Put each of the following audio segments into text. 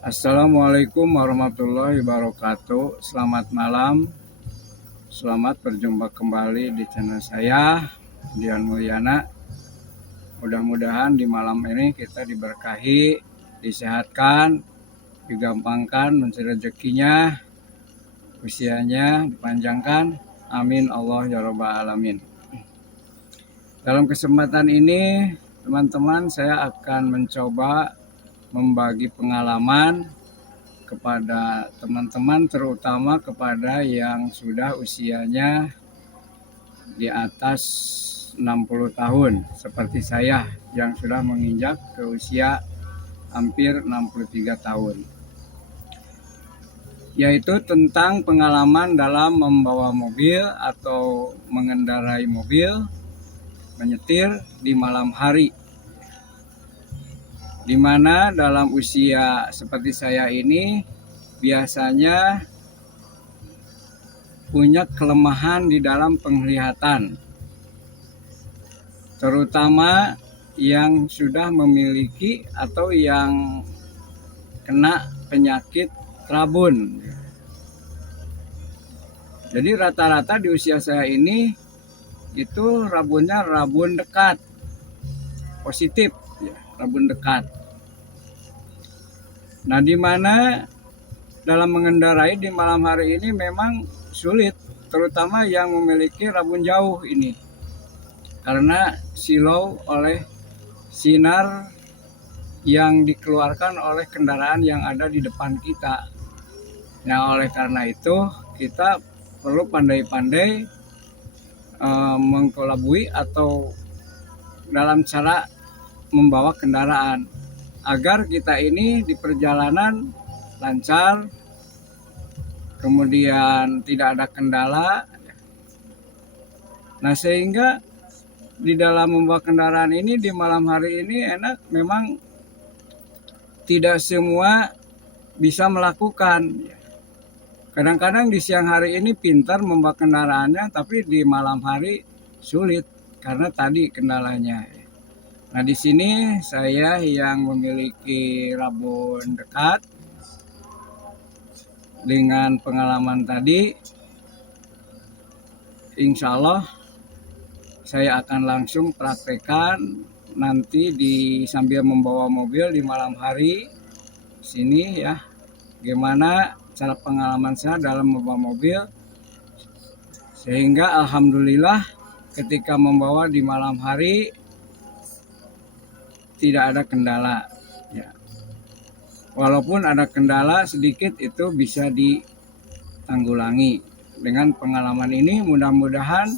Assalamualaikum warahmatullahi wabarakatuh. Selamat malam. Selamat berjumpa kembali di channel saya, Dian Mulyana. Mudah-mudahan di malam ini kita diberkahi, disehatkan, digampangkan mencari rezekinya, usianya dipanjangkan. Amin Allah ya rabbal alamin. Dalam kesempatan ini, teman-teman, saya akan mencoba membagi pengalaman kepada teman-teman, terutama kepada yang sudah usianya di atas 60 tahun seperti saya yang sudah menginjak ke usia hampir 63 tahun, yaitu tentang pengalaman dalam membawa mobil atau mengendarai mobil, menyetir di malam hari, di mana dalam usia seperti saya ini biasanya punya kelemahan di dalam penglihatan, terutama yang sudah memiliki atau yang kena penyakit rabun. Jadi rata-rata di usia saya ini itu rabunnya rabun dekat, positif ya, rabun dekat. Nah, di mana dalam mengendarai di malam hari ini memang sulit, terutama yang memiliki rabun jauh ini, karena silau oleh sinar yang dikeluarkan oleh kendaraan yang ada di depan kita. Nah, oleh karena itu kita perlu pandai-pandai mengkelabui atau dalam cara membawa kendaraan agar kita ini di perjalanan lancar, kemudian tidak ada kendala. Nah, sehingga di dalam membawa kendaraan ini di malam hari ini enak, memang tidak semua bisa melakukan. Kadang-kadang di siang hari ini pintar membawa kendaraannya, tapi di malam hari sulit karena tadi kendalanya. Nah, di sini saya yang memiliki rabun dekat, dengan pengalaman tadi, insya Allah saya akan langsung praktekkan nanti sambil membawa mobil di malam hari sini ya, gimana cara pengalaman saya dalam membawa mobil, sehingga alhamdulillah ketika membawa di malam hari tidak ada kendala ya. Walaupun ada kendala sedikit itu bisa ditanggulangi. Dengan pengalaman ini mudah-mudahan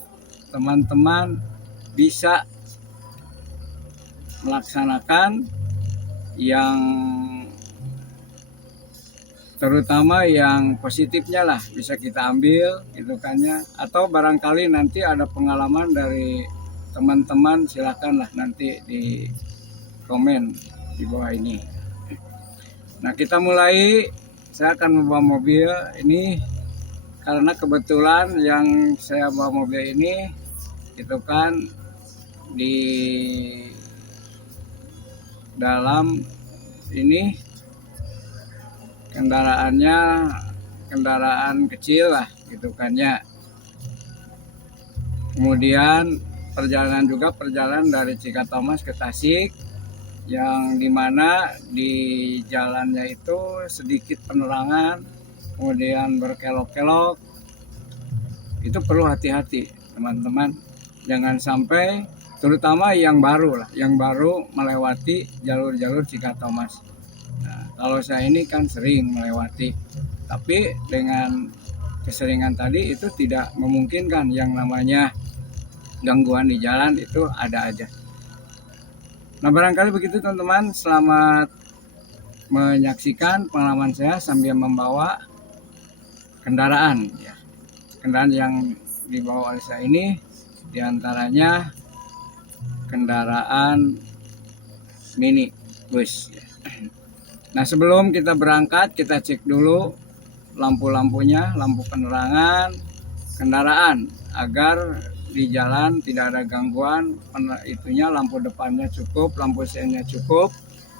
teman-teman bisa melaksanakan yang terutama yang positifnya lah bisa kita ambil gitu kan ya. Atau barangkali nanti ada pengalaman dari teman-teman, silakanlah nanti di komen di bawah ini. Nah, kita mulai. Saya akan membawa mobil ini karena kebetulan yang saya bawa mobil ini itu kan di dalam ini kendaraannya kendaraan kecil lah gitu kan ya. Kemudian perjalanan dari Cikatomas ke Tasik, yang dimana di jalannya itu sedikit penerangan, kemudian berkelok-kelok. Itu perlu hati-hati teman-teman, jangan sampai, terutama yang baru melewati jalur-jalur Cikatomas. Nah, kalau saya ini kan sering melewati, tapi dengan keseringan tadi itu tidak memungkinkan, yang namanya gangguan di jalan itu ada aja. Nah, barangkali begitu teman-teman, selamat menyaksikan pengalaman saya sambil membawa kendaraan ya. Kendaraan yang dibawa oleh saya ini diantaranya kendaraan mini bus ya. Nah, sebelum kita berangkat kita cek dulu lampu-lampunya, lampu penerangan kendaraan, agar di jalan tidak ada gangguan itunya, lampu depannya cukup, lampu sennya cukup.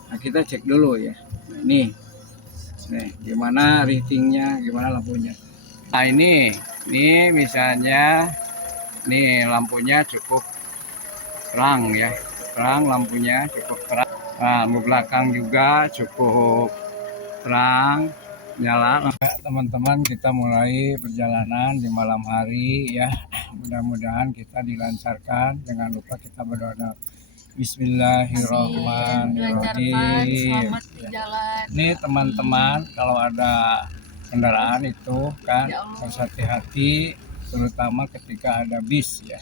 Nah, kita cek dulu ya. Nah, ini Nih, gimana ratingnya, gimana lampunya. Nah ini misalnya, nih lampunya cukup terang ya, terang lampunya cukup terang. Nah, belakang juga cukup terang, nyala. Teman-teman, kita mulai perjalanan di malam hari ya. Mudah-mudahan kita dilancarkan. Jangan lupa kita berdoa. Bismillahirrahmanirrahim. Ini teman-teman, kalau ada kendaraan itu kan harus hati-hati, terutama ketika ada bis ya,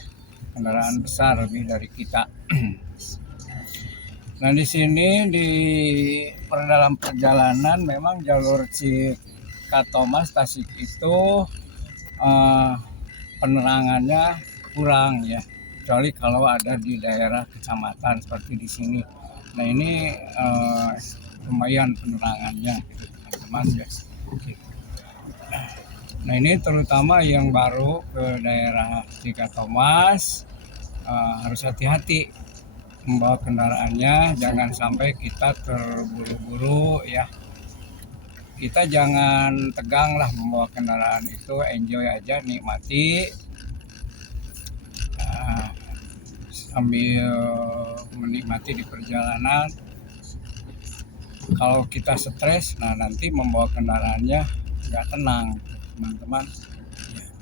kendaraan besar lebih dari kita. Nah di sini di dalam perjalanan memang jalur Cikatomas Tasik itu penerangannya kurang ya, kecuali kalau ada di daerah kecamatan seperti di sini. Nah ini lumayan penerangannya gitu, teman-teman ya. Nah ini terutama yang baru ke daerah Cikatomas harus hati-hati membawa kendaraannya, jangan sampai kita terburu-buru ya. Kita jangan tegang lah membawa kendaraan itu, enjoy aja, nikmati sambil menikmati di perjalanan. Kalau kita stres, nah nanti membawa kendaraannya nggak tenang, teman-teman.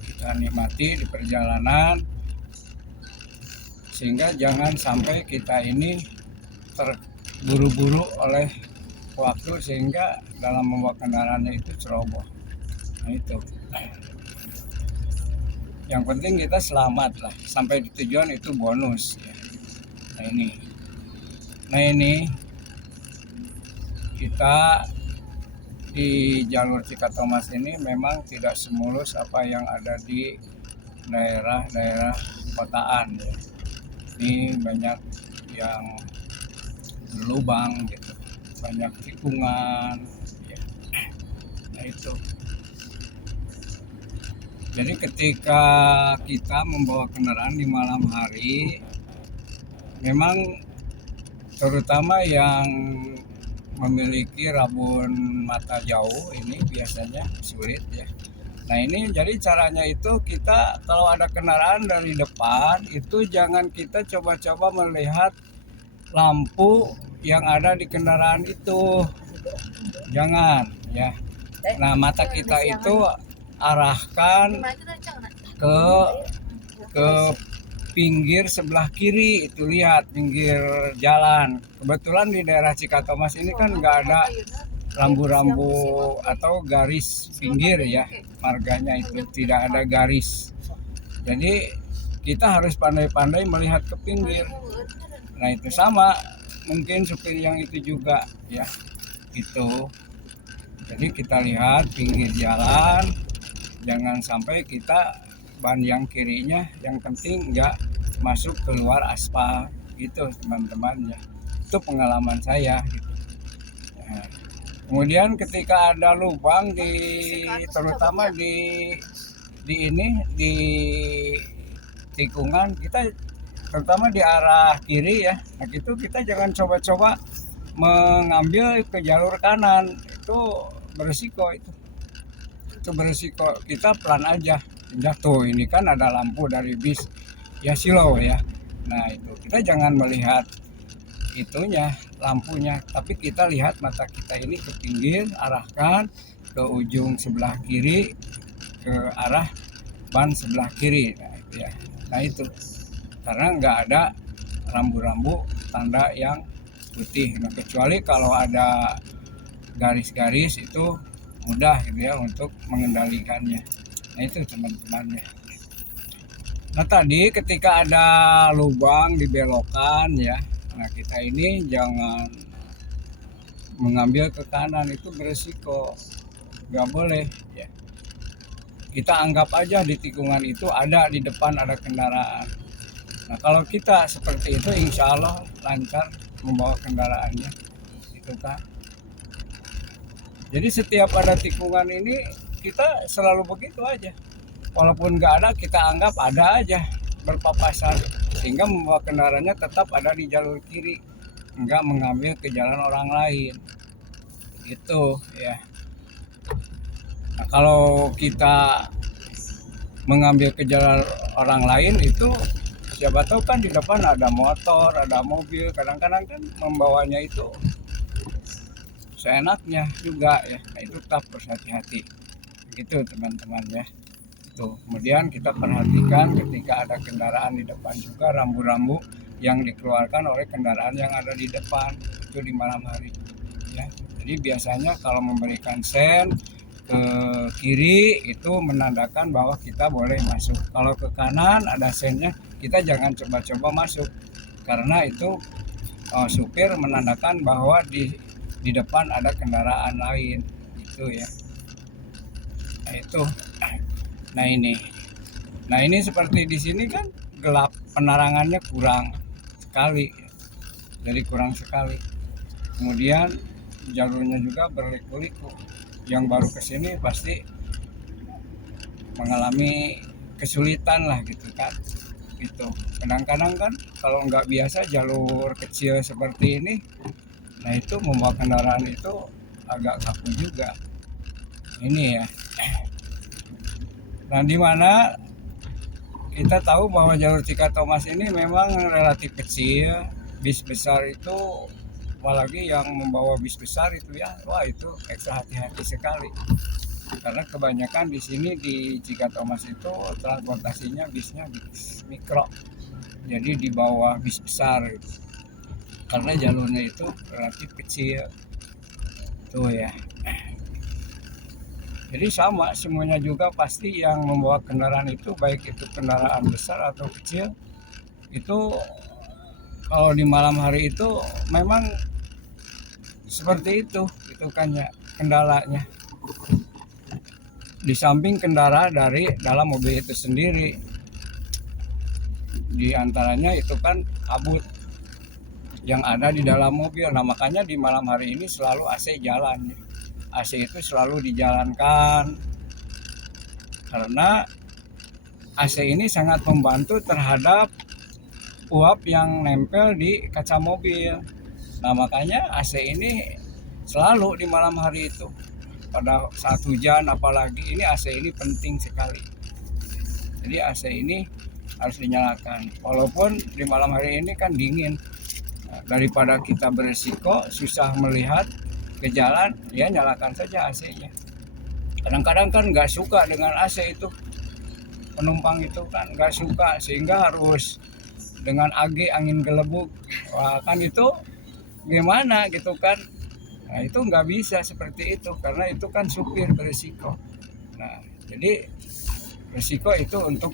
Kita nikmati di perjalanan, sehingga jangan sampai kita ini terburu-buru oleh waktu sehingga dalam membawa kendaraannya itu ceroboh. Nah itu. Yang penting kita selamat lah, sampai di tujuan itu bonus. Nah ini kita di jalur Cikatomas ini memang tidak semulus apa yang ada di daerah-daerah kotaan ya. Ini banyak yang berlubang gitu, banyak tikungan ya. Nah itu, jadi ketika kita membawa kendaraan di malam hari, memang terutama yang memiliki rabun mata jauh ini biasanya sulit ya. Nah ini jadi caranya itu, kita kalau ada kendaraan dari depan itu jangan kita coba-coba melihat lampu yang ada di kendaraan itu, jangan ya. Nah mata kita itu arahkan ke pinggir sebelah kiri, itu lihat pinggir jalan. Kebetulan di daerah Cikatomas ini kan nggak ada rambu-rambu atau garis pinggir ya, marganya itu tidak ada garis. Jadi kita harus pandai-pandai melihat ke pinggir. Nah itu sama, mungkin supir yang itu juga ya itu. Jadi kita lihat pinggir jalan, jangan sampai kita ban yang kirinya, yang penting nggak masuk keluar aspal gitu teman-teman ya. Itu pengalaman saya gitu. Nah, kemudian ketika ada lubang terutama di tikungan, kita terutama di arah kiri ya, nah itu kita jangan coba-coba mengambil ke jalur kanan, itu berisiko, itu berisiko. Kita pelan aja, jatuh. Ini kan ada lampu dari bis ya, silau ya. Nah itu kita jangan melihat itunya, lampunya, tapi kita lihat mata kita ini ke pinggir, arahkan ke ujung sebelah kiri, ke arah ban sebelah kiri. Nah itu ya, nah itu karena nggak ada rambu-rambu tanda yang putih. Nah kecuali kalau ada garis-garis itu mudah gitu ya untuk mengendalikannya. Nah itu teman-teman ya. Nah tadi ketika ada lubang di belokan ya, nah kita ini jangan mengambil ke kanan, itu beresiko, nggak boleh ya. Kita anggap aja di tikungan itu ada, di depan ada kendaraan. Nah kalau kita seperti itu, insya Allah lancar membawa kendaraannya itu kan. Jadi setiap ada tikungan ini kita selalu begitu aja, walaupun nggak ada kita anggap ada aja, berpapasan, sehingga membawa kendaraannya tetap ada di jalur kiri, nggak mengambil ke jalan orang lain gitu ya. Nah, kalau kita mengambil ke jalan orang lain itu siapa tahu kan di depan ada motor, ada mobil, kadang-kadang kan membawanya itu seenaknya juga ya. Nah, itu tetap harus hati-hati gitu teman-teman ya. Tuh, kemudian kita perhatikan ketika ada kendaraan di depan juga rambu-rambu yang dikeluarkan oleh kendaraan yang ada di depan itu di malam hari ya. Jadi biasanya kalau memberikan sen ke kiri itu menandakan bahwa kita boleh masuk. Kalau ke kanan ada sennya, kita jangan coba-coba masuk karena itu supir menandakan bahwa di depan ada kendaraan lain itu ya. Nah itu. Nah ini seperti di sini kan gelap, penerangannya kurang sekali, jadi kurang sekali. Kemudian jalurnya juga berliku-liku. Yang baru kesini pasti mengalami kesulitan lah gitu kan. Gitu. Kadang-kadang kan kalau nggak biasa jalur kecil seperti ini, nah itu membawa kendaraan itu agak kaku juga. Ini ya. Nah, di mana kita tahu bahwa jalur Cikatomas ini memang relatif kecil. Bis besar itu, apalagi yang membawa bis besar itu ya, wah itu ekstra hati-hati sekali. Karena kebanyakan di sini di Cikatomas itu transportasinya bisnya bis mikro, jadi di bawah bis besar gitu. Karena jalurnya itu relatif kecil, tuh ya. Jadi sama semuanya juga pasti yang membawa kendaraan itu baik itu kendaraan besar atau kecil itu kalau di malam hari itu memang seperti itu kan ya kendalanya. Di samping kendala dari dalam mobil itu sendiri, di antaranya itu kan kabut yang ada di dalam mobil. Nah makanya di malam hari ini selalu AC jalan. AC itu selalu dijalankan karena AC ini sangat membantu terhadap uap yang nempel di kaca mobil. Nah makanya AC ini selalu di malam hari itu pada saat hujan, apalagi ini AC ini penting sekali. Jadi AC ini harus dinyalakan walaupun di malam hari ini kan dingin. Nah, daripada kita beresiko susah melihat ke jalan, ya nyalakan saja AC-nya. Kadang-kadang kan nggak suka dengan AC itu, penumpang itu kan nggak suka sehingga harus dengan AG angin gelembung. Wah kan itu gimana gitu kan. Nah itu nggak bisa seperti itu karena itu kan supir beresiko. Nah jadi resiko itu untuk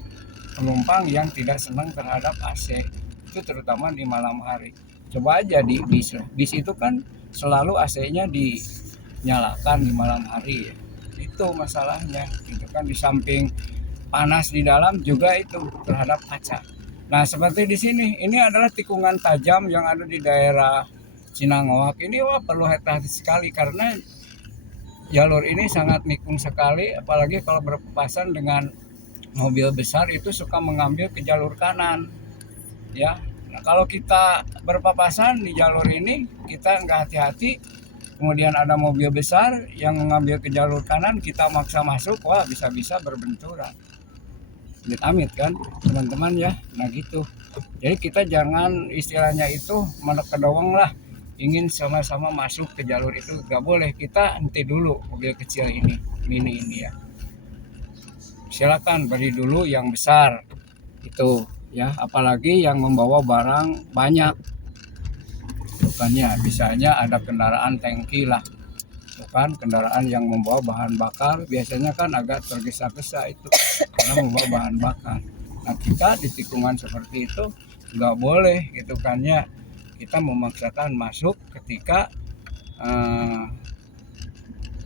penumpang yang tidak senang terhadap AC itu terutama di malam hari. Coba aja di bis itu kan selalu AC-nya dinyalakan di malam hari ya. Itu masalahnya itu kan, di samping panas di dalam juga itu terhadap kaca. Nah seperti di sini ini adalah tikungan tajam yang ada di daerah Cinangowak ini. Wah perlu hati-hati sekali karena jalur ini sangat nikung sekali, apalagi kalau berpapasan dengan mobil besar itu suka mengambil ke jalur kanan ya. Nah, kalau kita berpapasan di jalur ini kita nggak hati-hati, kemudian ada mobil besar yang mengambil ke jalur kanan, kita maksa masuk, wah bisa-bisa berbenturan. Amit-amit kan teman-teman ya. Nah gitu. Jadi kita jangan istilahnya itu menek doang lah, ingin sama-sama masuk ke jalur itu, nggak boleh. Kita henti dulu mobil kecil ini, mini ini ya. Silakan beri dulu yang besar itu ya, apalagi yang membawa barang banyak. Bukannya misalnya ada kendaraan tangki lah, bukan kendaraan yang membawa bahan bakar, biasanya kan agak tergesa-gesa itu karena membawa bahan bakar. Nah kita di tikungan seperti itu nggak boleh gitu kan ya, kita memaksakan masuk ketika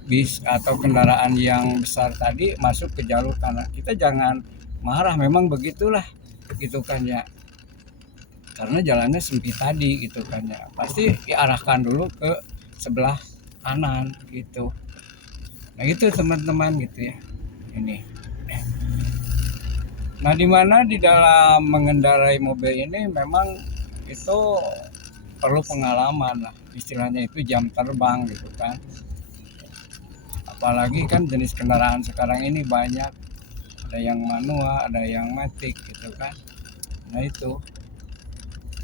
bis atau kendaraan yang besar tadi masuk ke jalur kanan. Kita jangan marah, memang begitulah gitu kan ya, karena jalannya sempit tadi gitu kan ya, pasti diarahkan dulu ke sebelah kanan gitu. Nah itu teman-teman gitu ya ini. Nah dimana di dalam mengendarai mobil ini memang itu perlu pengalaman lah, istilahnya itu jam terbang gitu kan. apalagi kan jenis kendaraan sekarang ini banyak, ada yang manual, ada yang matic gitu kan. Nah itu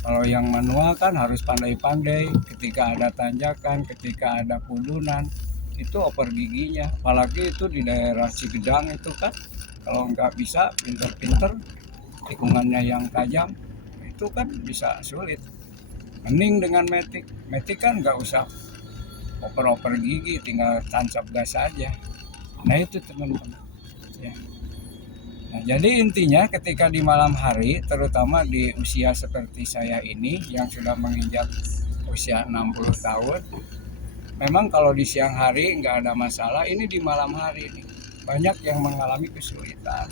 kalau yang manual kan harus pandai-pandai ketika ada tanjakan, ketika ada pundunan, itu oper giginya. Apalagi itu di daerah Cigedang itu kan, kalau nggak bisa pinter-pinter, tikungannya yang tajam, itu kan bisa sulit. Mending dengan matic. Matic kan nggak usah oper-oper gigi, tinggal tancap gas aja. Nah itu teman-teman. Ya. Nah, jadi intinya ketika di malam hari, terutama di usia seperti saya ini yang sudah menginjak usia 60 tahun, memang kalau di siang hari nggak ada masalah, ini di malam hari ini banyak yang mengalami kesulitan.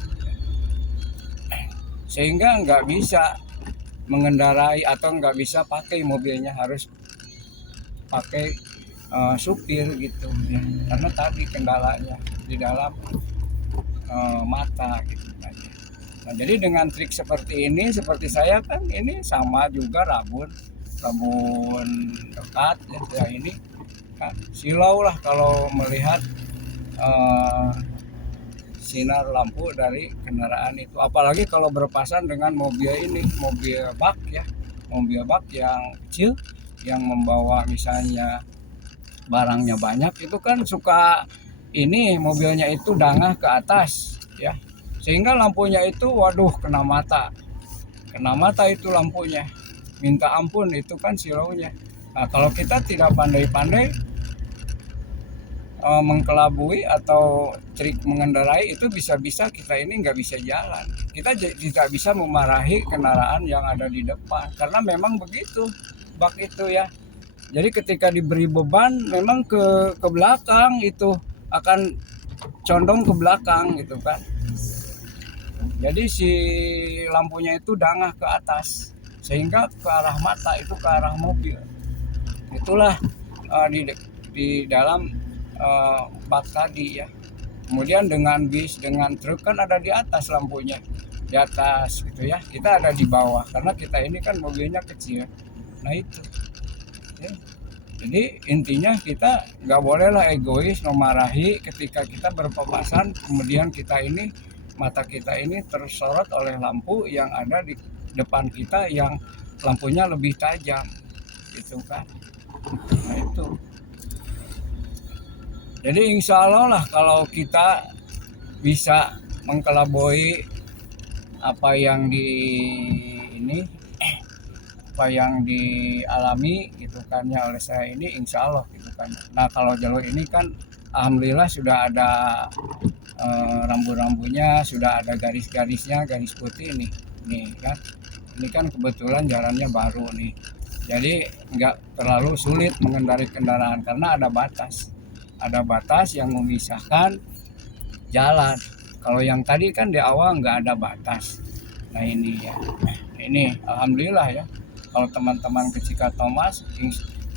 Sehingga nggak bisa mengendarai atau nggak bisa pakai mobilnya, harus pakai supir gitu ya. Karena tadi kendalanya di dalam mata gitu. Nah, jadi dengan trik seperti ini, seperti saya kan ini sama juga rabun dekat ya, saya ini kan silau lah kalau melihat sinar lampu dari kendaraan itu. Apalagi kalau berpasan dengan mobil ini, mobil bak ya, mobil bak yang kecil yang membawa misalnya barangnya banyak, itu kan suka ini mobilnya itu dangah ke atas ya, sehingga lampunya itu waduh kena mata itu lampunya, minta ampun itu kan silaunya. Nah kalau kita tidak pandai-pandai mengkelabui atau trik mengendarai, itu bisa-bisa kita ini nggak bisa jalan, kita tidak bisa memarahi kendaraan yang ada di depan, karena memang begitu bak itu ya. Jadi ketika diberi beban memang ke belakang itu akan condong ke belakang gitu kan. Jadi si lampunya itu dangah ke atas sehingga ke arah mata itu ke arah mobil. Itulah di dalam bak tadi ya. Kemudian dengan bis, dengan truk kan ada di atas lampunya, di atas gitu ya. Kita ada di bawah karena kita ini kan mobilnya kecil. Nah itu. Ya. Jadi intinya kita nggak bolehlah egois memarahi ketika kita berpapasan, kemudian kita ini mata kita ini tersorot oleh lampu yang ada di depan kita yang lampunya lebih tajam gitu kan. Nah itu. Jadi insya Allah lah kalau kita bisa mengkelabui apa yang apa yang dialami gitu kan ya oleh saya ini, insya Allah gitu kan. Nah kalau jalur ini kan alhamdulillah sudah ada rambu-rambunya, sudah ada garis-garisnya, garis putih nih kan. Ini kan kebetulan jalannya baru nih, jadi nggak terlalu sulit mengendarai kendaraan karena ada batas yang memisahkan jalan. Kalau yang tadi kan di awal nggak ada batas. Nah ini ya, ini alhamdulillah ya, kalau teman-teman ke Cikatomas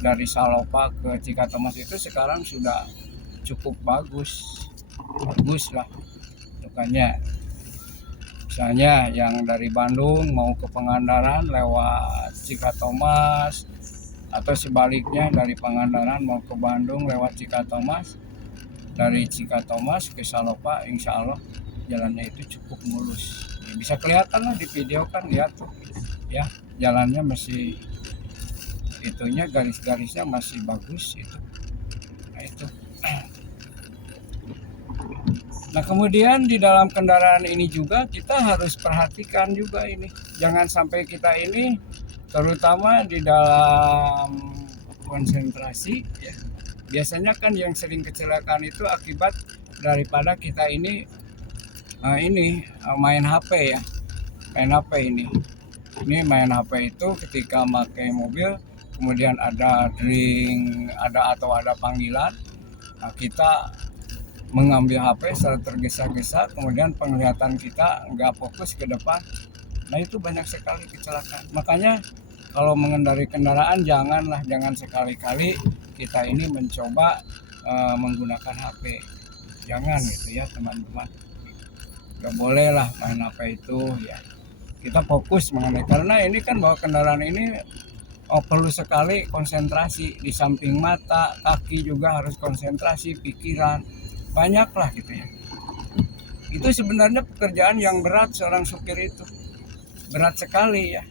dari Salopa ke Cikatomas itu sekarang sudah cukup bagus lah bukannya. Misalnya yang dari Bandung mau ke Pangandaran lewat Cikatomas, atau sebaliknya dari Pangandaran mau ke Bandung lewat Cikatomas, dari Cikatomas ke Salopa insya Allah jalannya itu cukup mulus ya, bisa kelihatan lah di video kan, lihat tuh ya, jalannya masih itunya, garis-garisnya masih bagus itu. Nah itu. Nah kemudian di dalam kendaraan ini juga kita harus perhatikan juga ini, jangan sampai kita ini terutama di dalam konsentrasi ya. Biasanya kan yang sering kecelakaan itu akibat daripada kita ini main HP ya, main HP ini main HP itu ketika pakai mobil, kemudian ada ring, ada panggilan, nah kita mengambil HP secara tergesa-gesa, kemudian penglihatan kita nggak fokus ke depan. Nah itu banyak sekali kecelakaan. Makanya kalau mengendarai kendaraan jangan sekali-kali kita ini mencoba menggunakan HP, jangan gitu ya teman-teman. Nggak boleh lah main HP itu ya. Kita fokus mengenai, karena ini kan bawa kendaraan ini perlu sekali konsentrasi, di samping mata, kaki juga harus konsentrasi, pikiran. banyak lah gitu ya. Itu sebenarnya pekerjaan yang berat, seorang supir itu berat sekali ya.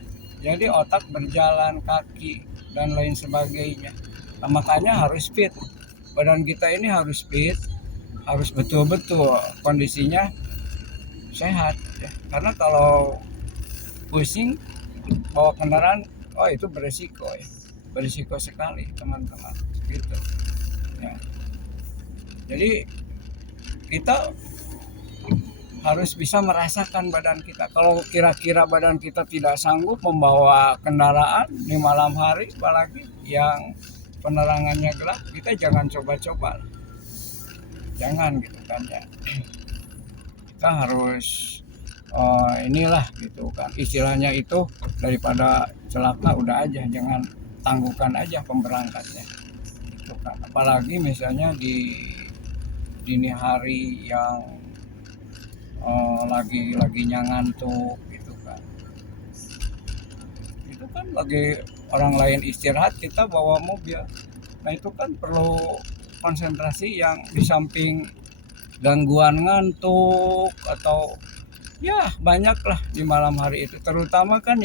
Jadi otak berjalan, kaki dan lain sebagainya. Nah, makanya harus fit, badan kita ini harus fit, harus betul-betul kondisinya sehat ya. Karena kalau pusing bawa kendaraan, oh itu beresiko ya, beresiko sekali teman-teman gitu ya. Jadi kita harus bisa merasakan badan kita. Kalau kira-kira badan kita tidak sanggup membawa kendaraan di malam hari, apalagi yang penerangannya gelap, kita jangan coba-coba, jangan gitu kan ya. Kita harus inilah gitu kan, istilahnya itu daripada celaka udah aja, jangan tangguhkan aja pemberangkatnya gitu kan. Apalagi misalnya di dini hari yang lagi ngantuk gitu kan, itu kan lagi orang lain istirahat kita bawa mobil. Nah itu kan perlu konsentrasi, yang di samping gangguan ngantuk atau ya banyak lah di malam hari itu, terutama kan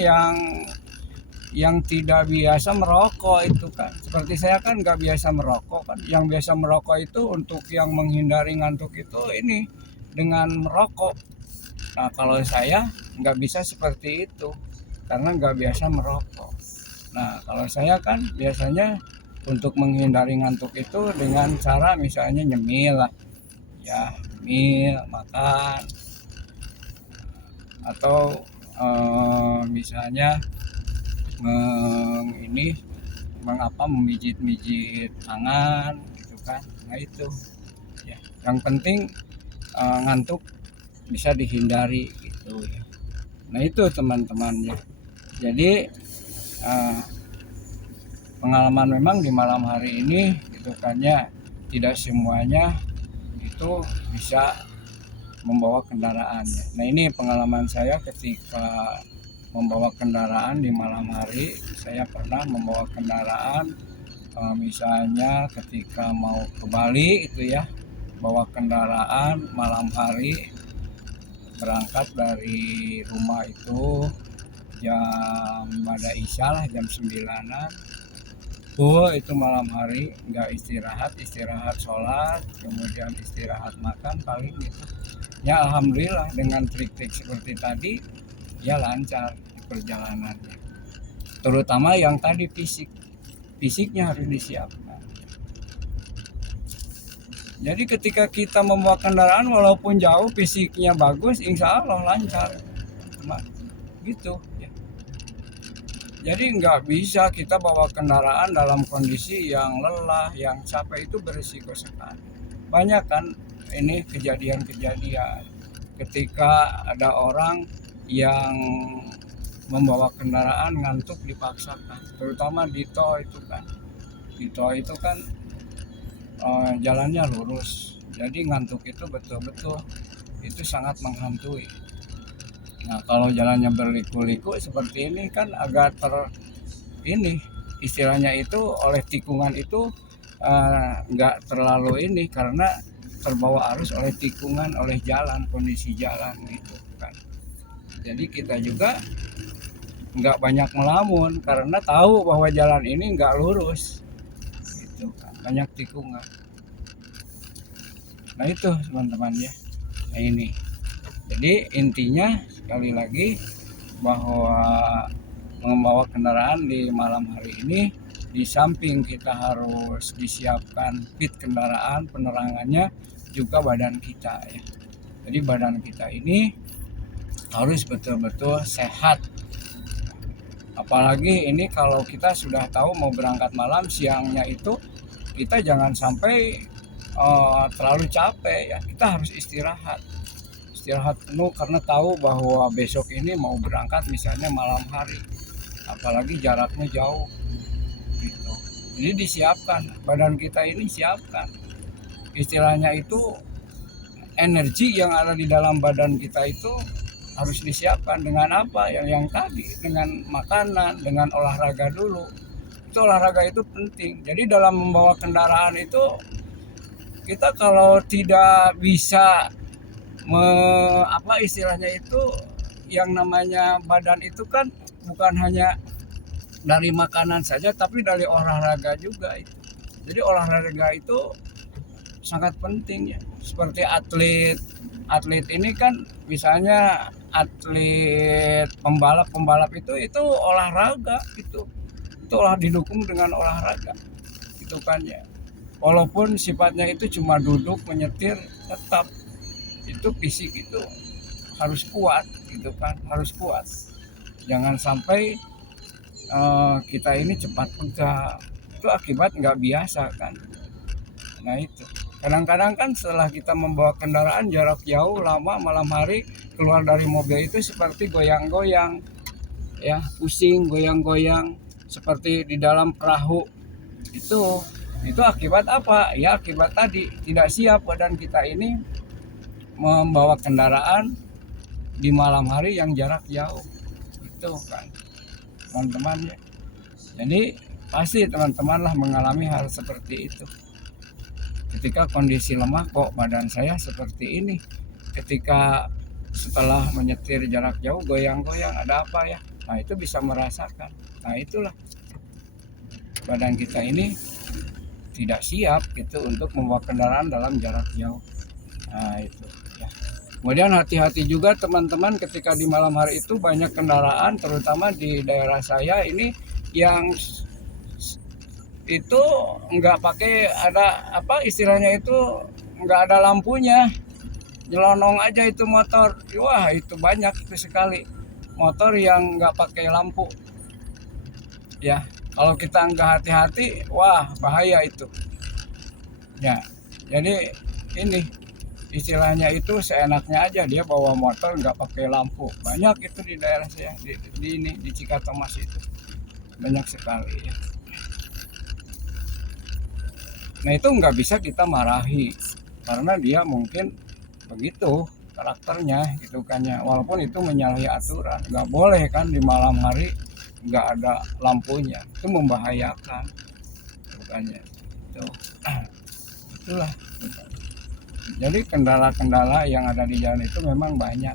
yang tidak biasa merokok itu kan, seperti saya kan nggak biasa merokok kan. Yang biasa merokok itu untuk yang menghindari ngantuk itu ini dengan merokok. Nah kalau saya nggak bisa seperti itu karena nggak biasa merokok. Nah kalau saya kan biasanya untuk menghindari ngantuk itu dengan cara misalnya nyemil lah ya, nyemil makan, atau misalnya memijit-mijit tangan gitu kan. Nah itu ya, yang penting ngantuk bisa dihindari gitu ya. Nah itu teman-teman ya. Jadi pengalaman memang di malam hari ini gitu kan ya, tidak semuanya itu bisa membawa kendaraan ya. Nah ini pengalaman saya ketika membawa kendaraan di malam hari. Saya pernah membawa kendaraan misalnya ketika mau ke Bali itu ya, bawa kendaraan malam hari, berangkat dari rumah itu jam pada isya lah, jam 9-an. Itu malam hari nggak istirahat sholat, kemudian istirahat makan paling gitu ya. Alhamdulillah dengan trik-trik seperti tadi ya lancar perjalanannya, terutama yang tadi fisiknya harus disiapkan. Jadi ketika kita membawa kendaraan walaupun jauh, fisiknya bagus, insya Allah lancar gitu ya. Jadi nggak bisa kita bawa kendaraan dalam kondisi yang lelah, yang capek, itu berisiko sekali. Banyak kan ini kejadian-kejadian ketika ada orang yang membawa kendaraan ngantuk dipaksakan, terutama di tol itu kan. Di tol itu kan jalannya lurus, jadi ngantuk itu betul-betul itu sangat menghantui. Nah kalau jalannya berliku-liku seperti ini kan agak ini istilahnya itu oleh tikungan itu nggak terlalu ini, karena terbawa arus oleh tikungan, oleh jalan, kondisi jalan gitu kan. Jadi kita juga nggak banyak melamun karena tahu bahwa jalan ini nggak lurus gitu kan, banyak tikungan. Nah itu teman-teman ya. Nah ini jadi intinya sekali lagi bahwa membawa kendaraan di malam hari ini, di samping kita harus disiapkan fit kendaraan, penerangannya, juga badan kita ya. Jadi badan kita ini harus betul-betul sehat. Apalagi ini kalau kita sudah tahu mau berangkat malam, siangnya itu kita jangan sampai terlalu capek ya. Kita harus istirahat penuh karena tahu bahwa besok ini mau berangkat misalnya malam hari, apalagi jaraknya jauh gitu. Jadi disiapkan, badan kita ini siapkan, istilahnya itu energi yang ada di dalam badan kita itu harus disiapkan dengan apa yang tadi, dengan makanan, dengan olahraga dulu. Itu olahraga itu penting. Jadi dalam membawa kendaraan itu kita kalau tidak bisa apa istilahnya itu, yang namanya badan itu kan bukan hanya dari makanan saja tapi dari olahraga juga itu. Jadi olahraga itu sangat penting ya. Seperti atlet ini kan, misalnya atlet pembalap itu olahraga itu didukung dengan olahraga itu kan ya. Walaupun sifatnya itu cuma duduk menyetir, tetap itu fisik itu harus kuat gitu kan, harus kuat. Jangan sampai kita ini cepat pegal, itu akibat nggak biasa kan. Nah itu kadang-kadang kan setelah kita membawa kendaraan jarak jauh lama malam hari, keluar dari mobil itu seperti goyang-goyang ya, pusing, goyang-goyang seperti di dalam perahu. Itu akibat apa ya? Akibat tadi tidak siap badan kita ini membawa kendaraan di malam hari yang jarak jauh itu kan teman-teman ya. Jadi pasti teman-teman lah mengalami hal seperti itu. Ketika kondisi lemah, kok badan saya seperti ini, ketika setelah menyetir jarak jauh goyang-goyang, ada apa ya? Nah itu bisa merasakan. Nah itulah badan kita ini tidak siap gitu untuk membawa kendaraan dalam jarak jauh. Nah itu ya. Kemudian hati-hati juga teman-teman ketika di malam hari itu banyak kendaraan, terutama di daerah saya ini yang itu nggak pakai ada apa istilahnya itu, nggak ada lampunya, nyelonong aja itu motor. Wah itu banyak itu sekali motor yang nggak pakai lampu ya. Kalau kita nggak hati-hati, wah bahaya itu ya. Jadi ini istilahnya itu seenaknya aja dia bawa motor nggak pakai lampu. Banyak itu di daerah saya di Cikatomas itu banyak sekali ya. Nah itu nggak bisa kita marahi karena dia mungkin begitu karakternya gitu kan ya. Walaupun itu menyalahi aturan, nggak boleh kan di malam hari nggak ada lampunya, itu membahayakan bukannya itu. Itulah. Jadi kendala-kendala yang ada di jalan itu memang banyak.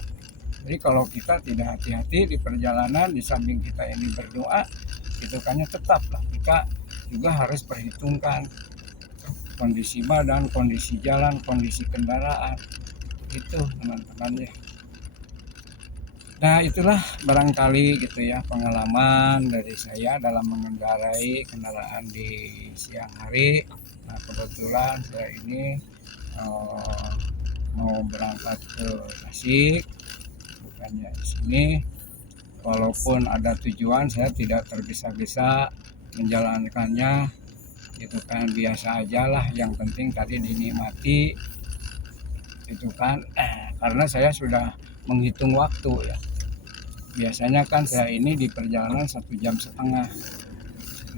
Jadi kalau kita tidak hati-hati di perjalanan, di samping kita ini berdoa, itu kan tetaplah kita juga harus perhitungkan kondisi badan, kondisi jalan, kondisi kendaraan itu teman-teman ya. Nah itulah barangkali gitu ya pengalaman dari saya dalam mengendarai kendaraan di siang hari. Nah kebetulan saya ini mau berangkat ke Tasik, bukannya di sini. Walaupun ada tujuan, saya tidak tergesa-gesa menjalankannya. Itu kan biasa aja lah, yang penting tadi dinikmati itu kan karena saya sudah menghitung waktu ya. Biasanya kan saya ini di perjalanan 1,5 jam, 1,5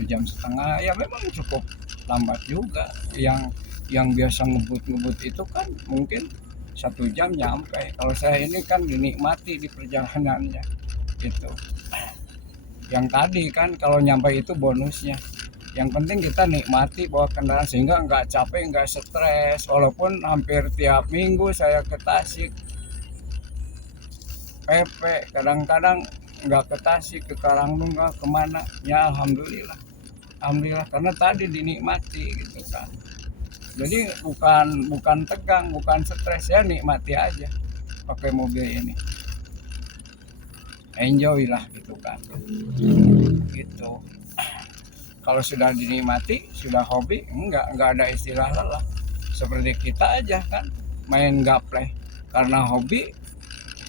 jam ya memang cukup lambat juga. Yang biasa ngebut itu kan mungkin 1 jam nyampe. Kalau saya ini kan dinikmati di perjalanannya gitu. Yang tadi kan kalau nyampe itu bonusnya. Yang penting kita nikmati bawa kendaraan sehingga nggak capek, nggak stres. Walaupun hampir tiap minggu saya ke Tasik, PP, kadang-kadang nggak ke Tasik, ke Karangtunggal, kemana. Ya alhamdulillah karena tadi dinikmati gitu kan. Jadi bukan tegang, bukan stres, ya nikmati aja pakai mobil ini. Enjoy lah gitu kan. Gitu. Kalau sudah dinikmati, sudah hobi, enggak ada istilah lelah. Seperti kita aja kan, main gapleh karena hobi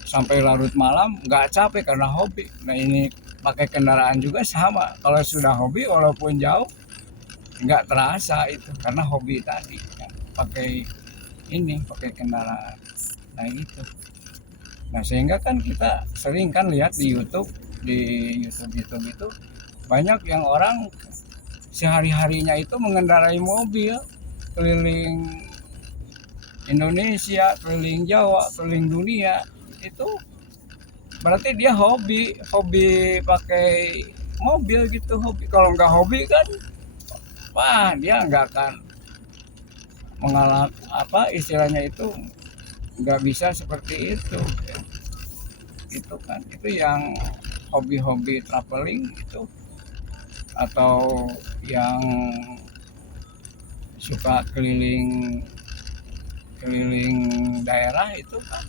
sampai larut malam, nggak capek karena hobi. Nah ini pakai kendaraan juga sama. Kalau sudah hobi, walaupun jauh, nggak terasa itu karena hobi tadi kan. Pakai kendaraan. Nah gitu. Nah sehingga kan kita sering kan lihat di YouTube itu banyak yang orang sehari-harinya itu mengendarai mobil keliling Indonesia, keliling Jawa, keliling dunia. Itu berarti dia hobi pakai mobil gitu, hobi. Kalau nggak hobi kan wah dia nggak akan mengalami apa istilahnya itu nggak bisa seperti itu ya. Itu kan itu yang hobi-hobi traveling itu atau yang suka keliling keliling daerah itu kan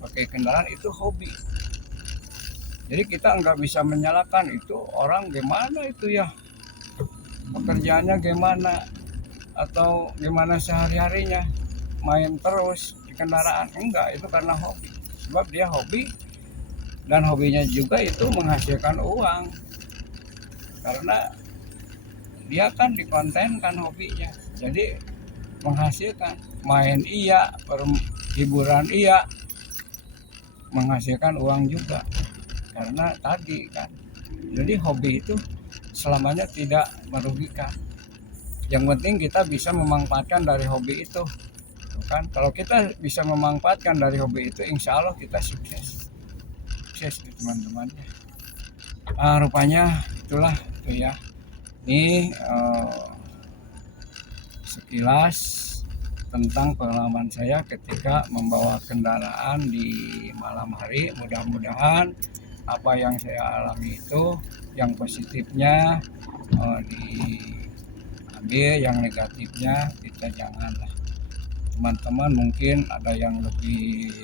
pakai kendaraan itu hobi. Jadi kita nggak bisa menyalahkan itu orang gimana itu ya pekerjaannya gimana atau gimana sehari-harinya main terus di kendaraan, enggak, itu karena hobi, sebab dia hobi dan hobinya juga itu menghasilkan uang karena dia kan dikontenkan hobinya, jadi menghasilkan main iya, hiburan iya, menghasilkan uang juga karena tadi kan. Jadi hobi itu selamanya tidak merugikan, yang penting kita bisa memanfaatkan dari hobi itu kan. Kalau kita bisa memanfaatkan dari hobi itu, insya Allah kita sukses teman-teman. Rupanya itulah tuh ya, ini sekilas tentang pengalaman saya ketika membawa kendaraan di malam hari. Mudah-mudahan apa yang saya alami itu yang positifnya diambil, yang negatifnya kita janganlah. Teman-teman mungkin ada yang lebih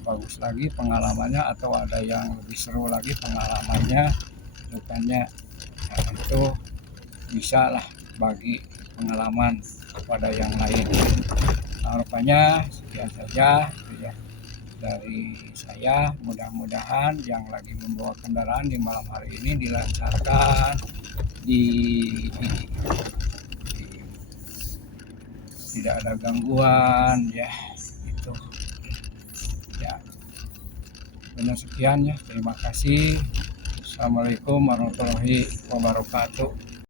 bagus lagi pengalamannya atau ada yang lebih seru lagi pengalamannya, bukannya itu bisa lah bagi pengalaman kepada yang lain. Rupanya sekian saja ya dari saya. Mudah-mudahan yang lagi membawa kendaraan di malam hari ini dilancarkan, tidak ada gangguan ya, itu ya. Benar, sekian ya, terima kasih. Assalamualaikum warahmatullahi wabarakatuh.